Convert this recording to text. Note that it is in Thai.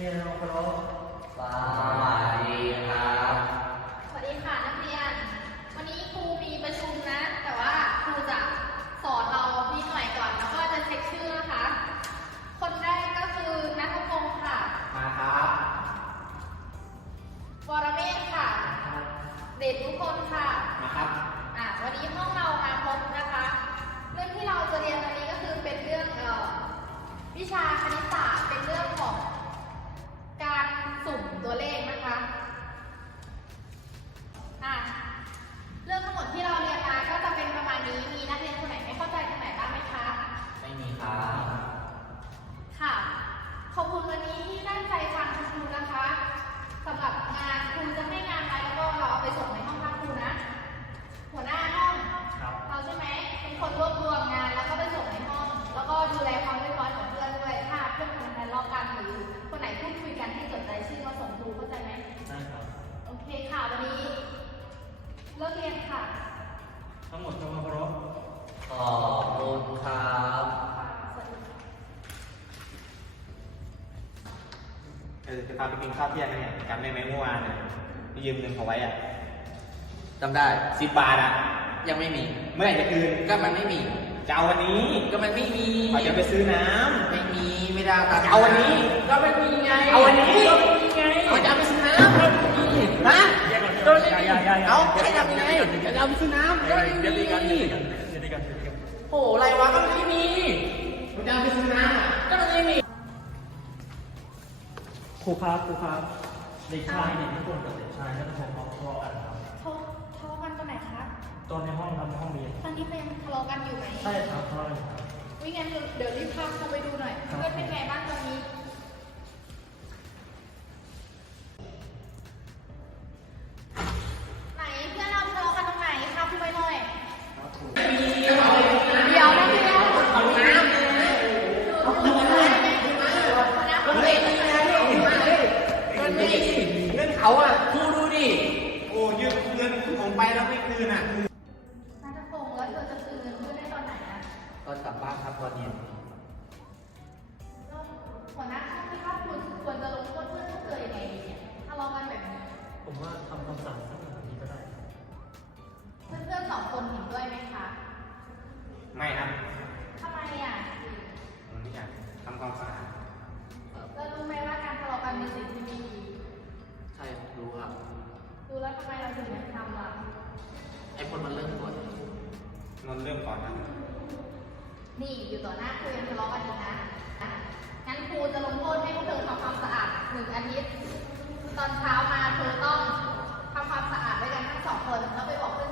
เรียนเคารพสวัสดีครับ สวัสดีค่ะนักเรียนวันนี้ครูมีประชุมนะ แต่ว่าครูจะสอนเรานิดหน่อยก่อนแล้วก็จะเช็คชื่อนะคะ คนแรกก็คือณัฐพงศ์ค่ะมาครับ วรเมธค่ะ เดชทุกคนค่ะ มาครับ วันนี้ห้องเรามาครบนะคะ เรื่องที่เราจะเรียนวันนี้ก็คือเป็นเรื่องวิชาคณิตศาสตร์เป็นเรื่องของการสุ่มตัวเลขนะคะเรื่องทั้งหมดที่เราเรียนมาก็จะเป็นประมาณนี้ มีนักเรียนคนไหนไม่เข้าใจตรงไหนบ้างไหมคะ ไม่มีครับ ค่ะ ขอบคุณวันนี้ที่ตั้งใจฟังครูนะคะสำหรับงานครูจะให้งานไปแล้วก็เราเอาไปส่งในห้องพักครูนะ หัวหน้าห้องเราใช่ไหมเป็นคนรวบรวมงานแล้วก็ไปส่งในห้อง แล้วก็ดูแลความเรียบร้อยของเพื่อนด้วยถ้าเพื่อนคนไหนทะเลาะกันหรือคนไหนพูดคุยกันให้จดรายชื่อมาส่งครูเข้าใจไหมใช่ครับโอเคค่ะวันนี้เลิกเรียนค่ะทั้งหมดจงเคารพขอบคุณครับจะพาไปกินข้าวเที่ยงกันเนี่ยจำได้ไหมเมื่อวานที่ยืมเงินเขาไว้อ่ะ จำได้ 10 บาทอ่ะ ยังไม่มี เมื่อไหร่จะคืน ก็มันไม่มี จะเอาวันนี้ ก็มันไม่มี เขาจะไปซื้อน้ ไม่มีไม่ได้ตังค์ เอาวันนี้ ก็ไม่มีไง เอาวันนี้ ก็ไม่มีไงเขาจะเอาไปซื้อน้ำก็ไม่มีฮะก็ไม่มีเอาให้ทำยังไงจะเอาไปซื้อน้ำก็ไม่มีโหอะไรวะก็ไม่มี ำเขาจะเอาไปซื้อน้ำ ก็มันไม่มี ครูครับเด็กชายเด็กทุกคนกับเด็กชายนัทพงศ์เขาทะเลาะกันครับ ทะเลาะกันตอนไหนคะ ตอนในห้องครับในห้องเรียน ตอนนี้ยังทะเลาะกันอยู่ไหม ใช่ครับทะเลาะกันครับ วิงั้นเดี๋ยวรีบพาเข้าไปดูหน่อย ครับ เพื่อนเป็นไงบ้างตอนนี้ไหนเพื่อนเราทะเลาะกันตรงไหนพาครูไปหน่อยเดี๋ยวนะพี่แล้วเอาน้ำเงินเขาอ่ะครูดูดิ โอ้ยืมเงินผมไปแล้วไม่คืนอ่ะ นัทพงศ์แล้วเธอจะคืนเงินเพื่อนได้ตอนไหนอะ ตอนกลับบ้านครับตอนเย็น หัวหน้าช่างไม่ว่าควรจะลงโทษเพื่อนพวกเธอยังไงดีเนี่ยทะเลาะกันแบบนี้ ผมว่าทำคำสั่งสักแบบนี้ก็ได้ครับ เพื่อนๆสองคนเห็นด้วยไหมคะ ไม่ครับ ทำไมอ่ะ ผมไม่อยากทำความสะอาด เรารู้ไหมว่าการทะเลาะกันเป็นสิ่งที่ไม่ดี ใช่รู้ครับ รู้แล้วทำไมเราถึงไม่ทำล่ะ ไอ้คนมันเริ่มก่อน นนท์เริ่มก่อนนะ นี่อยู่ต่อหน้าครูยังทะเลาะกันอีกนะงั้นครูจะลงโทษให้พวกเธอทำความสะอาด1 อาทิตย์ ตอนเช้ามาเธอต้องทำความสะอาดด้วยกันทั้ง2 คนแล้วไปบอกเพื่